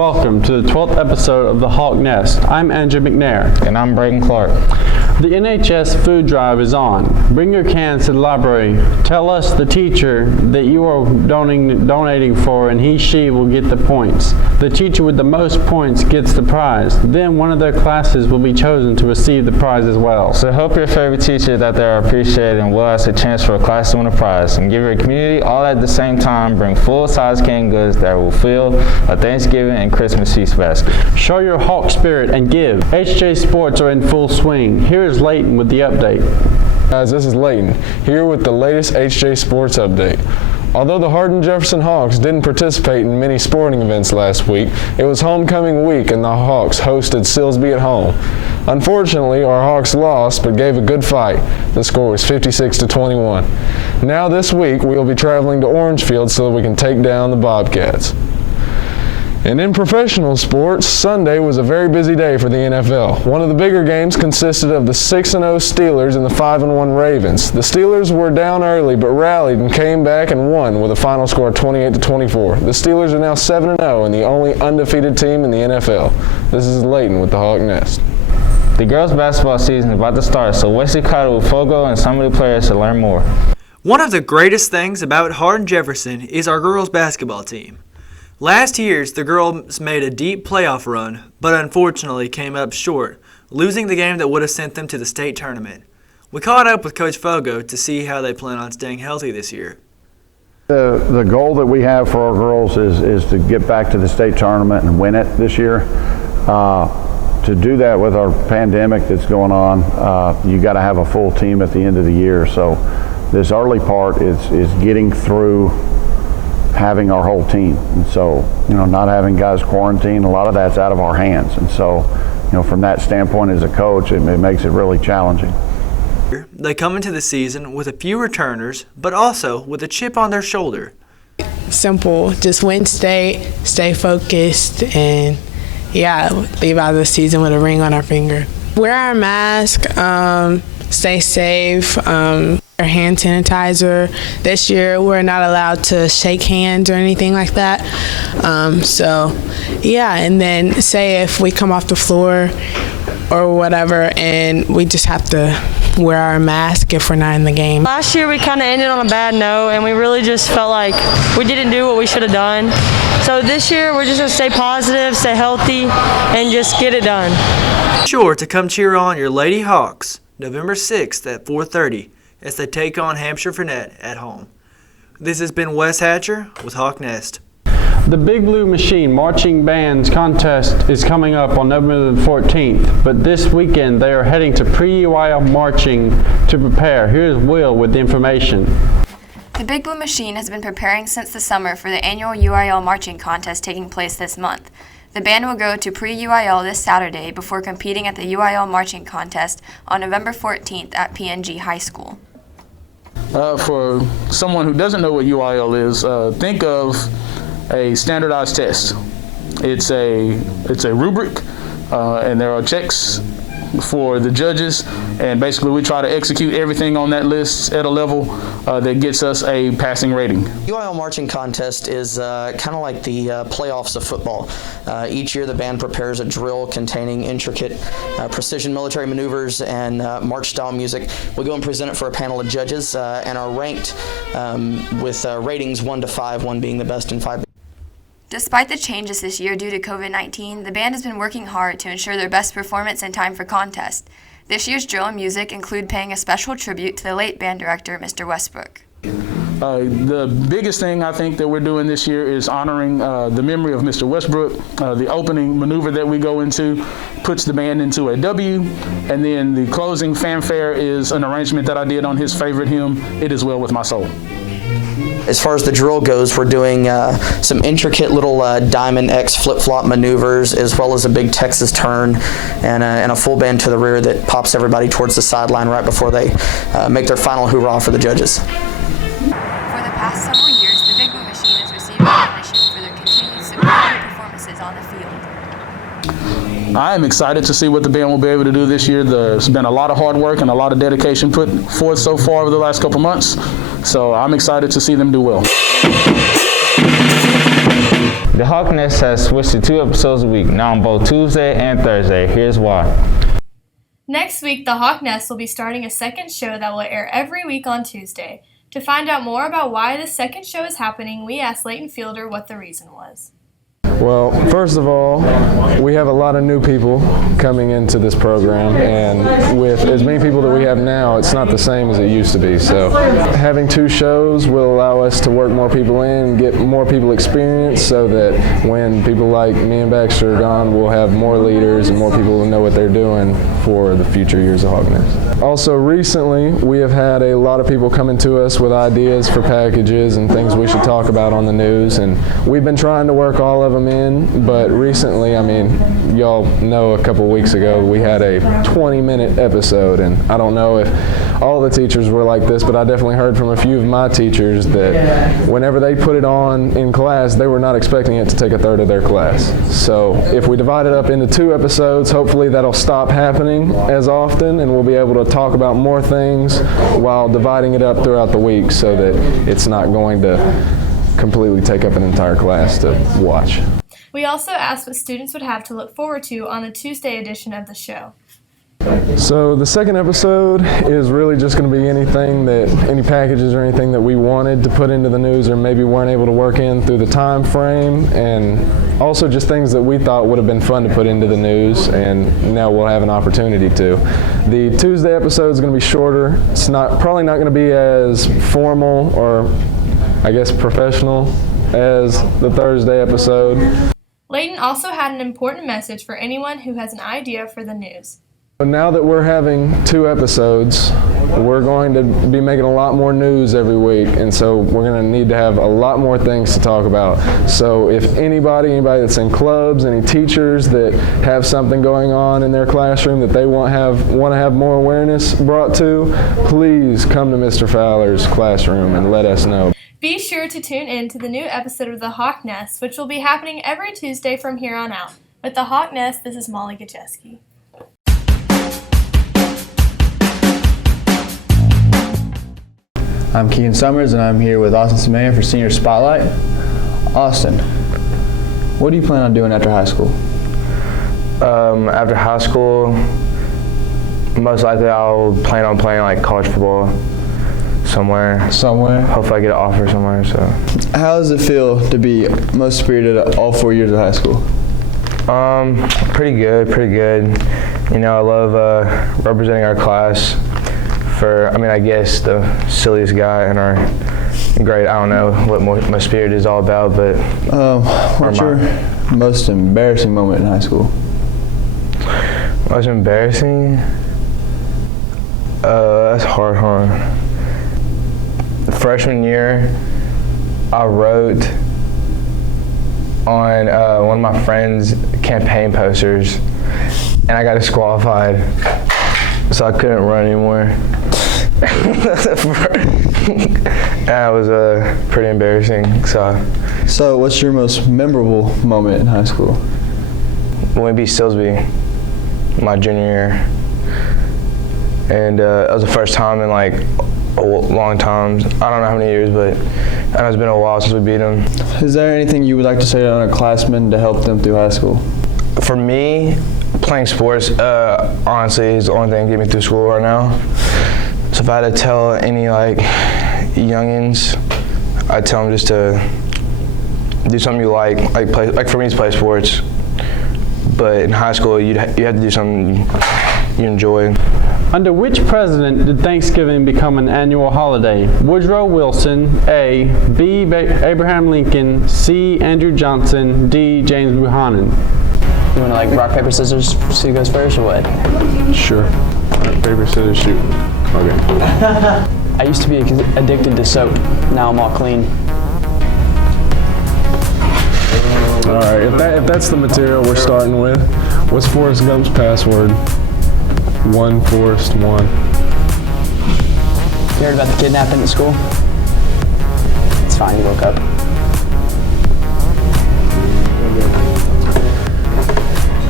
welcome to the 12th episode of The Hawk Nest. I'm Andrew McNair. And I'm Braiden Clark. The NHS food drive is on. Bring your cans to the library. Tell us, the teacher, that you are donating for, and she will get the points. The teacher with the most points gets the prize. Then one of their classes will be chosen to receive the prize as well. So help your favorite teacher that they are appreciated and will ask a chance for a class to win a prize. And give your community all at the same time. Bring full-size canned goods that will fill a Thanksgiving and Christmas feast basket. Show your Hawk spirit and give. HJ Sports are in full swing. Here is Leighton with the update. Guys, this is Leighton, here with the latest HJ Sports update. Although the Hardin-Jefferson Hawks didn't participate in many sporting events last week, it was homecoming week and the Hawks hosted Silsbee at home. Unfortunately, our Hawks lost but gave a good fight. The score was 56-21. Now this week, we will be traveling to Orangefield so that we can take down the Bobcats. And in professional sports, Sunday was a very busy day for the NFL. One of the bigger games consisted of the 6-0 Steelers and the 5-1 Ravens. The Steelers were down early but rallied and came back and won with a final score of 28-24. The Steelers are now 7-0 and the only undefeated team in the NFL. This is Leighton with the Hawk Nest. The girls' basketball season is about to start, so Wesley caught with FOGO and some of the players to learn more. One of the greatest things about Hardin-Jefferson is our girls' basketball team. Last year, the girls made a deep playoff run, but unfortunately came up short, losing the game that would have sent them to the state tournament. We caught up with Coach FOGO to see how they plan on staying healthy this year. The goal that we have for our girls is to get back to the state tournament and win it this year. To do that with our pandemic that's going on, you got to have a full team at the end of the year. So this early part is getting through having our whole team, and so not having guys quarantined, a lot of that's out of our hands, and so from that standpoint as a coach, it makes it really challenging. They come into the season with a few returners, but also with a chip on their shoulder. Simple, just win state, stay focused, and leave out of the season with a ring on our finger. Wear our mask, stay safe, hand sanitizer. This year we're not allowed to shake hands or anything like that. And then say if we come off the floor or whatever and we just have to wear our mask if we're not in the game. Last year we kind of ended on a bad note and we really just felt like we didn't do what we should have done. So this year we're just going to stay positive, stay healthy, and just get it done. Be sure to come cheer on your Lady Hawks November 6th at 4:30 as they take on Hampshire Fernet at home. This has been Wes Hatcher with Hawk Nest. The Big Blue Machine Marching Bands Contest is coming up on November the 14th, but this weekend they are heading to pre-UIL marching to prepare. Here's Will with the information. The Big Blue Machine has been preparing since the summer for the annual UIL marching contest taking place this month. The band will go to pre-UIL this Saturday before competing at the UIL marching contest on November 14th at PNG High School. For someone who doesn't know what UIL is, think of a standardized test. It's a rubric, and there are checks for the judges, and basically we try to execute everything on that list at a level that gets us a passing rating. UIL marching contest is kind of like the playoffs of football. Each year the band prepares a drill containing intricate precision military maneuvers and march style music. We go and present it for a panel of judges and are ranked with ratings 1 to 5, 1 being the best and 5. Despite the changes this year due to COVID-19, the band has been working hard to ensure their best performance in time for contest. This year's drill and music include paying a special tribute to the late band director, Mr. Westbrook. The biggest thing I think that we're doing this year is honoring the memory of Mr. Westbrook. The opening maneuver that we go into puts the band into a W, and then the closing fanfare is an arrangement that I did on his favorite hymn, It Is Well With My Soul. As far as the drill goes, we're doing some intricate little Diamond X flip-flop maneuvers, as well as a big Texas turn and a full bend to the rear that pops everybody towards the sideline right before they make their final hoorah for the judges. For the past several years, the Big Blue Machine has received recognition for their continued superior performances on the field. I am excited to see what the band will be able to do this year. There's been a lot of hard work and a lot of dedication put forth so far over the last couple months, so I'm excited to see them do well. The Hawk Nest has switched to 2 episodes a week, now on both Tuesday and Thursday. Here's why. Next week, the Hawk Nest will be starting a second show that will air every week on Tuesday. To find out more about why this second show is happening, we asked Leighton Fielder what the reason was. Well, first of all, we have a lot of new people coming into this program, and with as many people that we have now, it's not the same as it used to be. So having 2 shows will allow us to work more people in and get more people experience, so that when people like me and Baxter are gone, we'll have more leaders and more people who know what they're doing for the future years of Hawk Nest. Also, recently, we have had a lot of people coming to us with ideas for packages and things we should talk about on the news, and we've been trying to work all of them in, but recently, I mean, y'all know a couple weeks ago we had a 20-minute episode, and I don't know if all the teachers were like this, but I definitely heard from a few of my teachers that whenever they put it on in class, they were not expecting it to take a third of their class. So if we divide it up into 2 episodes, hopefully that'll stop happening as often, and we'll be able to talk about more things while dividing it up throughout the week, so that it's not going to completely take up an entire class to watch. We also asked what students would have to look forward to on the Tuesday edition of the show. So the second episode is really just going to be any packages or anything that we wanted to put into the news or maybe weren't able to work in through the time frame, and also just things that we thought would have been fun to put into the news, and now we'll have an opportunity to. The Tuesday episode is going to be shorter. It's probably not going to be as formal or I guess professional as the Thursday episode. Leighton also had an important message for anyone who has an idea for the news. Now that we're having 2 episodes, we're going to be making a lot more news every week, and so we're going to need to have a lot more things to talk about. So if anybody that's in clubs, any teachers that have something going on in their classroom that they want to have more awareness brought to, please come to Mr. Fowler's classroom and let us know. Be sure to tune in to the new episode of The Hawk Nest, which will be happening every Tuesday from here on out. With The Hawk Nest, this is Molly Gajeski. I'm Keegan Summers, and I'm here with Austin Semenya for Senior Spotlight. Austin, what do you plan on doing after high school? After high school, most likely I'll plan on playing like college football somewhere. Hopefully I get an offer somewhere. So. How does it feel to be most spirited all 4 years of high school? Pretty good. You know, I love representing our class. I guess the silliest guy in our grade. I don't know what my spirit is all about, but. What's your most embarrassing moment in high school? Most embarrassing? That's hard, huh? The freshman year, I wrote on one of my friend's campaign posters, and I got disqualified, so I couldn't run anymore. That was pretty embarrassing. So what's your most memorable moment in high school? When we beat Silsby my junior year, and it was the first time in like a long time. I don't know how many years, but I know it's been a while since we beat them. Is there anything you would like to say to underclassmen to help them through high school? For me, playing sports honestly is the only thing getting me through school right now. So if I had to tell any like youngins, I'd tell them just to do something you like play. Like for me, it's play sports. But in high school, you have to do something you enjoy. Under which president did Thanksgiving become an annual holiday? Woodrow Wilson, A. B. Abraham Lincoln, C. Andrew Johnson, D. James Buchanan. You want to like rock, paper, scissors, see who goes first or what? Sure. Rock, paper, scissors, shoot. Okay. I used to be addicted to soap. Now I'm all clean. All right, if that's the material we're starting with, what's Forrest Gump's password? 1 Forrest 1. You heard about the kidnapping at school? It's fine, you woke up.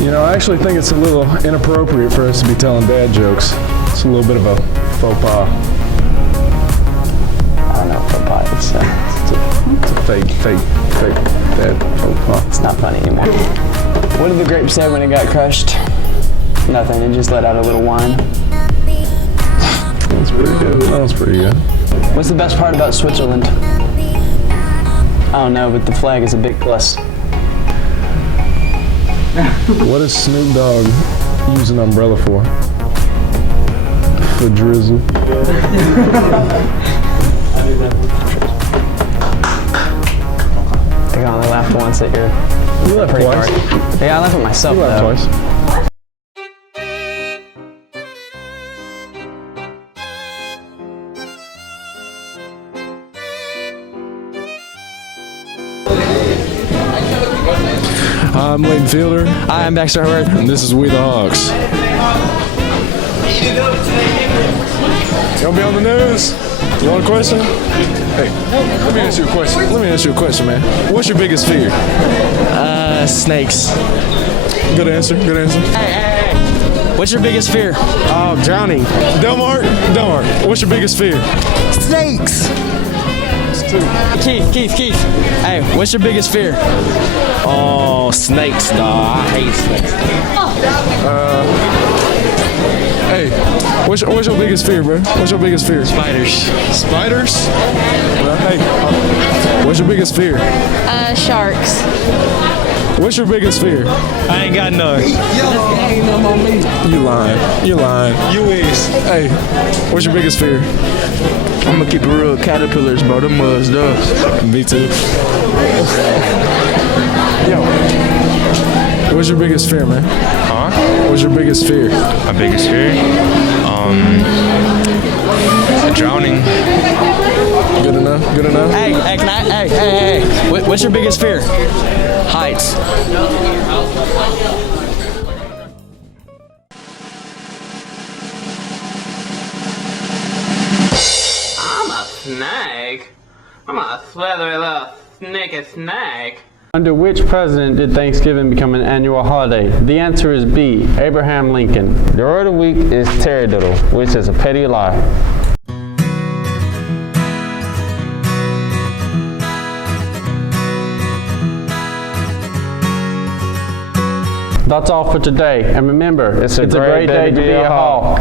You know, I actually think it's a little inappropriate for us to be telling dad jokes. It's a little bit of a faux pas. don't know football. It's It's a fake that football. it's not funny anymore. What did the grape say when it got crushed? Nothing. It just let out a little whine. That's pretty good. That was pretty good. What's the best part about Switzerland? I don't know, but the flag is a big plus. What does Snoop Dogg use an umbrella for? For drizzle. I think I only laughed once at your You laughed pretty twice. hard. Yeah, I laughed at myself You laughed though. twice. I'm Leighton Fielder. Hi, I'm Baxter Hubbard. And this is We the Hawks. You want to be on the news? You want a question? Hey, let me ask you a question. Let me ask you a question, man. What's your biggest fear? Snakes. Good answer. Good answer. Hey. What's your biggest fear? Oh, drowning. Delmar, what's your biggest fear? Snakes. Keith. Hey, what's your biggest fear? Oh, snakes, dog. I hate snakes. Hey, what's your biggest fear, bro? What's your biggest fear? Spiders. Spiders? Hey, what's your biggest fear? Sharks. What's your biggest fear? I ain't got none. You lying. You lying. You is. Hey, what's your biggest fear? I'm gonna keep it real. Caterpillars, bro. Them mud's dust. Me too. Yo, what's your biggest fear, man? Huh? What's your biggest fear? My biggest fear? Drowning. Good enough. Good enough. Hey, can I? Hey. What's your biggest fear? Heights. I'm a snake. I'm a slithery little sneaky snake. Under which president did Thanksgiving become an annual holiday? The answer is B, Abraham Lincoln. The word of the week is taradiddle, which is a petty lie. That's all for today. And remember, it's a great day to be a Hawk.